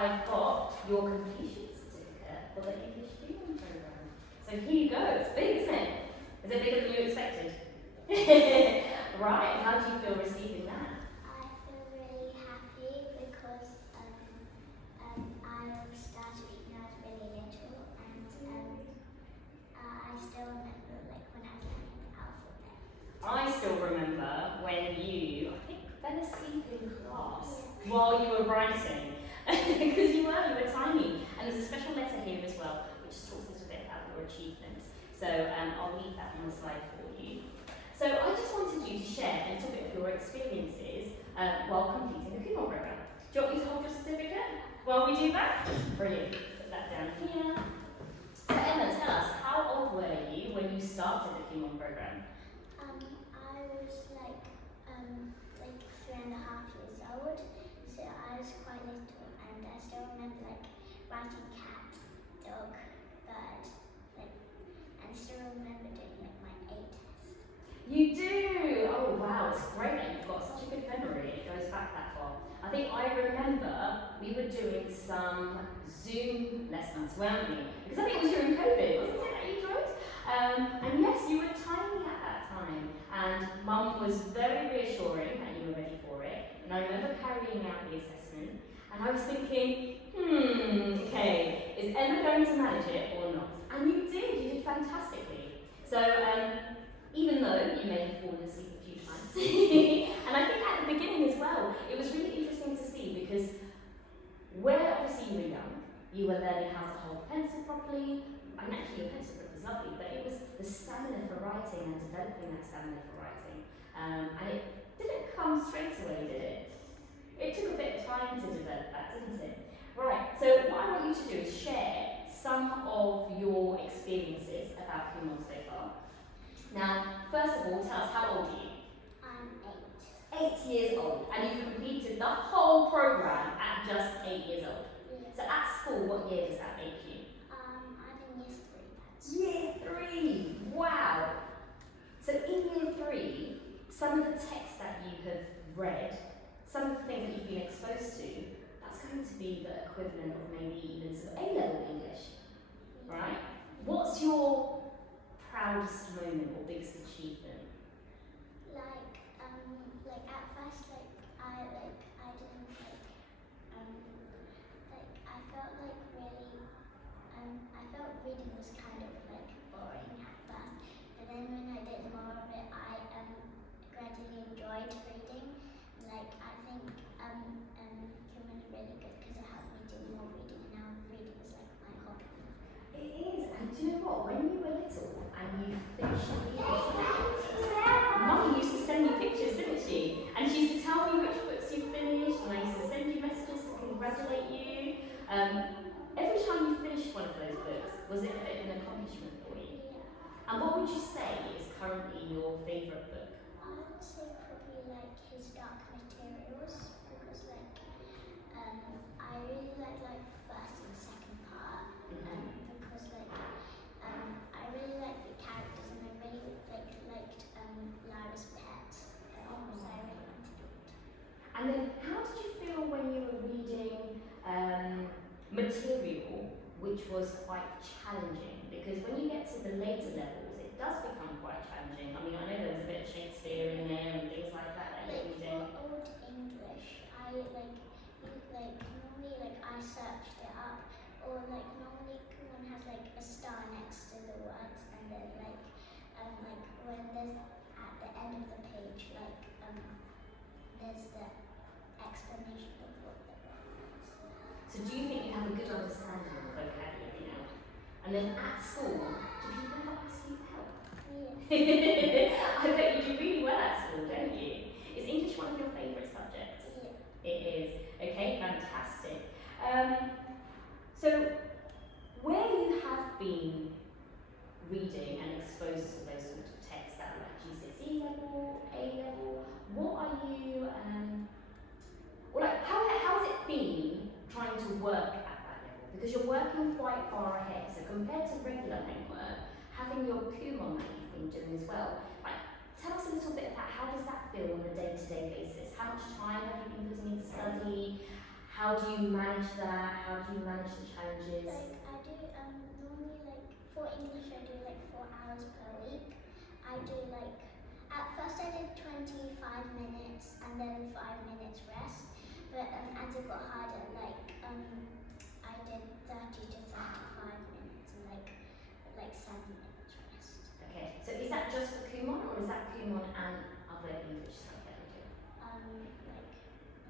I've got your completion certificate for the English Kumon program. So here you go. It's big, isn't it? Is it bigger than you expected? Right. How do you feel receiving that? I feel really happy because I started when I was really little, and I still remember like when I was learning the alphabet. I still remember when you, I think, fell asleep in class while you were writing. Because you were tiny. And there's a special letter here as well, which just talks a little bit about your achievements. So I'll leave that on the slide for you. So I just wanted you to share a little bit of your experiences while completing the Kumon program. Do you want me to hold your certificate while we do that? Brilliant. Put that down here. So Emma, tell us, how old were you when you started the Kumon program? I was like 3.5 years old, so I was quite little, and I still remember like writing cat, dog, bird, and still remember doing like my A test. You do! Oh wow, it's great that you've got such a good memory. It goes back that far. I think I remember we were doing some Zoom lessons, weren't we? Because I think it was during COVID, wasn't it, that you joined? And yes, you were tiny at that time. And Mum was very reassuring that you were ready for it. And I remember carrying out the assessment. And I was thinking, okay, is Emma going to manage it or not? And you did fantastically. So, even though you may have fallen asleep a few times, and I think at the beginning as well, it was really interesting to see because where obviously you were young, you were learning how to hold a pencil properly, and actually your pencil grip was lovely, but it was the stamina for writing and developing that stamina for writing. And it didn't come straight away, did it? It took a bit of time to develop that, didn't it? Right, so what I want you to do is share some of your experiences about Kumon so far. Now, first of all, tell us, how old are you? I'm 8 years old, and you've completed the whole program at just 8 years old. Yeah. So at school, what year does that make you? I'm in year 3. Year 3, wow! So in year 3, some of the texts that you have read, some of the things that you've been exposed to, that's going to be the equivalent of maybe even some A-level English, right? What's your proudest moment or biggest achievement? At first, I didn't I felt really, I felt reading was kind of boring at first, but then when I did more of it, I gradually enjoyed reading. I think Kumon is really good because it helped me do more reading, and now reading is my hobby. It is, and do you know what? When you were little and you finished reading, Mum used to send me pictures, didn't she? And she used to tell me which books you finished, and I used to send you messages to congratulate you. Every time you finished one of those books, was it a bit of an accomplishment for you? Yeah. And what would you say is currently your favourite book? I would say probably his Dark Materials, because I really like the first and second part, because I really like the characters, and I really liked Lara's pet, so I really wanted to read. And then how did you feel when you were reading material which was quite challenging? Because when you get to the later levels, it does become quite challenging. I mean, I know there was a bit of Shakespeare in there and things like that you were reading. For Old English, I normally I searched it up, or normally Kumon has a star next to the words, and then when there's at the end of the page there's the explanation of what the word is. So do you think you have a good understanding of vocabulary now? And then at school, do people ever ask you for help? Yeah. I bet you do really well at school, don't you? Is English one of your favourite subjects? Yeah. It is. Okay, fantastic. So where you have been reading and exposed to those sorts of texts that are GCSE level, A level, what are you, how has it been trying to work at that level? Because you're working quite far ahead, so compared to regular homework, having your Kumon that you've been doing as well, tell us a little bit about how does that feel on a day-to-day basis? How much time have you been putting into study? How do you manage that? How do you manage the challenges? Like I do normally like for English I do like 4 hours per week. I do like at first I did 25 minutes and then 5 minutes rest. But as it got harder, like I did 30 to 35 minutes and like 7 minutes rest. Okay, so is that just for Kumon or is that Kumon and other English stuff that you do? Like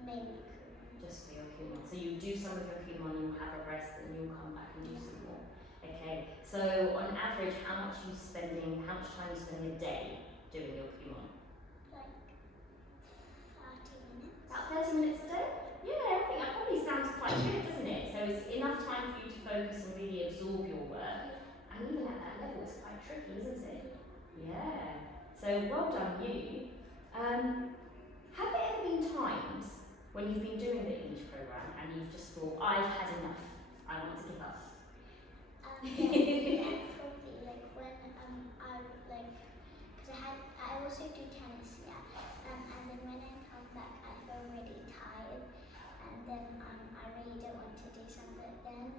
mainly. Just for your Kumon. So you do some of your Kumon, you'll have a rest, and you'll come back and do some more. Okay. So on average, how much time are you spending a day doing your Kumon? Like 30 minutes. About 30 minutes a day? Yeah, I think that probably sounds quite good, doesn't it? So it's enough time for you to focus and really absorb your work. And even at that level, it's quite tricky, isn't it? Yeah. So well done you. Have there ever been times when you've been doing the English programme and you've just thought, I've had enough, I want to give up? Yeah, probably like when I like because I also do tennis, yeah, and then when I come back I feel really tired, and then I really don't want to do something. Then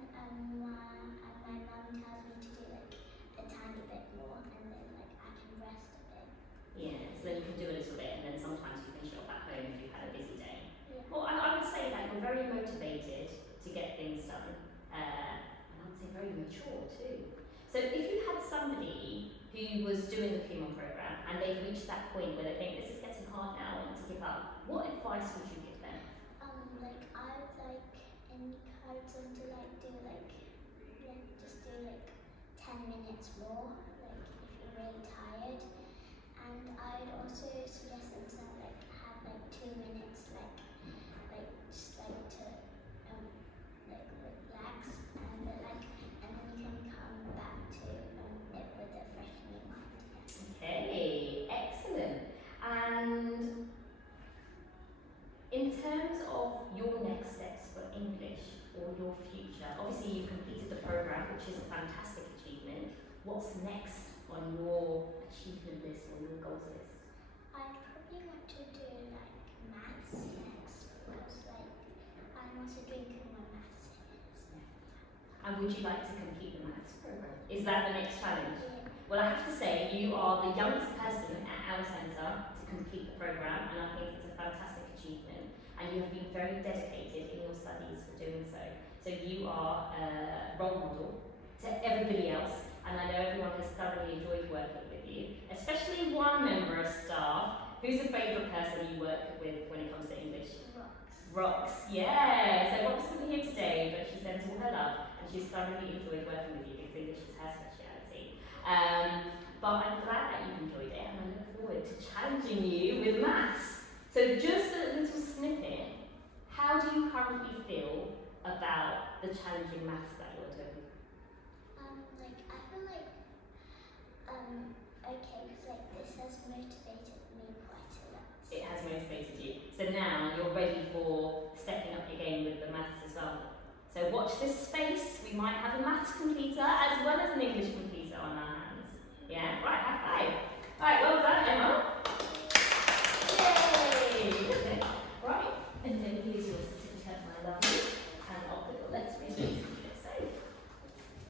my mum tells me to do like a tiny bit more, and then like I can rest a bit. Yeah, so then you can do a little bit and then sometimes you finish it off at home if you've had a busy day. Yeah. Well, I would say that you're very motivated to get things done, and I would say very mature too. So if you had somebody who was doing the Kumon programme and they've reached that point where they think this is getting hard now, I want to give up, what advice would you give them? Like I would like encourage them to like do like just do like 10 minutes more, like if you're really tired. And I'd also suggest them to like have like 2 minutes like just like to like relax, and then you can come back to it with a fresh new mind. Okay, excellent. And in terms of your next steps for English or your future, obviously you've completed the programme, which is a fantastic achievement. What's next on your achievement list or your goals list? I probably want to do like maths next, because like I'm also doing Kumon maths. And would you like to complete the maths programme? Is that the next challenge? Yeah. Well, I have to say, you are the youngest person at our centre to complete the programme, and I think it's a fantastic achievement. And you have been very dedicated in your studies for doing so. So you are a role model to everybody else, and I know everyone has thoroughly enjoyed working with you, especially one member of staff. Who's a favourite person you work with when it comes to English? Rox, yeah. So Rox isn't here today, but she sends all her love, and she's thoroughly enjoyed working with you because English is her speciality. But I'm glad that you've enjoyed it, and I look forward to challenging you with maths. So just a little snippet. How do you currently feel about the challenging maths that you're doing? Like I feel like okay, because like this has motivated me quite a lot. It has motivated you. So now you're ready for stepping up your game with the maths as well. So watch this space. We might have a maths completer as well as an English completer.